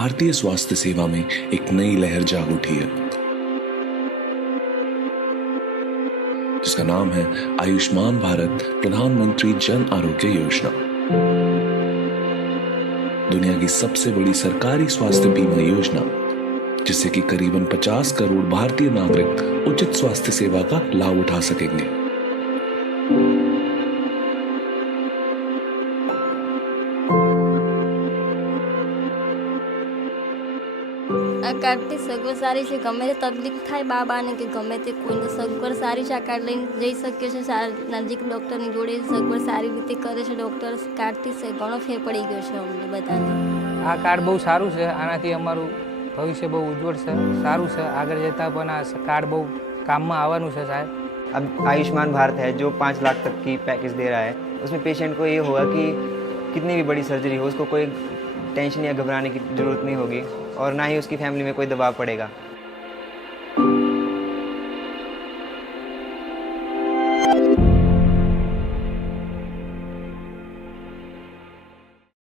भारतीय स्वास्थ्य सेवा में एक नई लहर जाग उठी है, जिसका नाम है आयुष्मान भारत प्रधानमंत्री जन आरोग्य योजना। दुनिया की सबसे बड़ी सरकारी स्वास्थ्य बीमा योजना, जिससे कि करीबन 50 करोड़ भारतीय नागरिक उचित स्वास्थ्य सेवा का लाभ उठा सकेंगे। આ કાર્ડથી સગવડ સારી છે, ગમે તે તકલીફ થાય બાબાને કે ગમે તે કોઈને સગવડ સારી છે। આ કાર્ડ લઈને જઈ શકીએ છીએ, નજીક ડૉક્ટરની જોડે સગવડ સારી રીતે કરે છે ડૉક્ટર। કાર્ડથી ઘણો ફેર પડી ગયો છે અમને બધાને। આ કાર્ડ બહુ સારું છે, આનાથી અમારું ભવિષ્ય બહુ ઉજ્જવળ છે, સારું છે। આગળ જતાં પણ આ કાર્ડ બહુ કામમાં આવવાનું છે સાહેબ। अब आयुष्मान भारत है जो 5 लाख तक की पैकेज दे रहा है, उसमें पेशेंट को ये होगा कि कितनी भी बड़ी सर्जरी हो उसको कोई टेंशन या घबराने की ज़रूरत नहीं होगी और ना ही उसकी फैमिली में कोई दबाव पड़ेगा।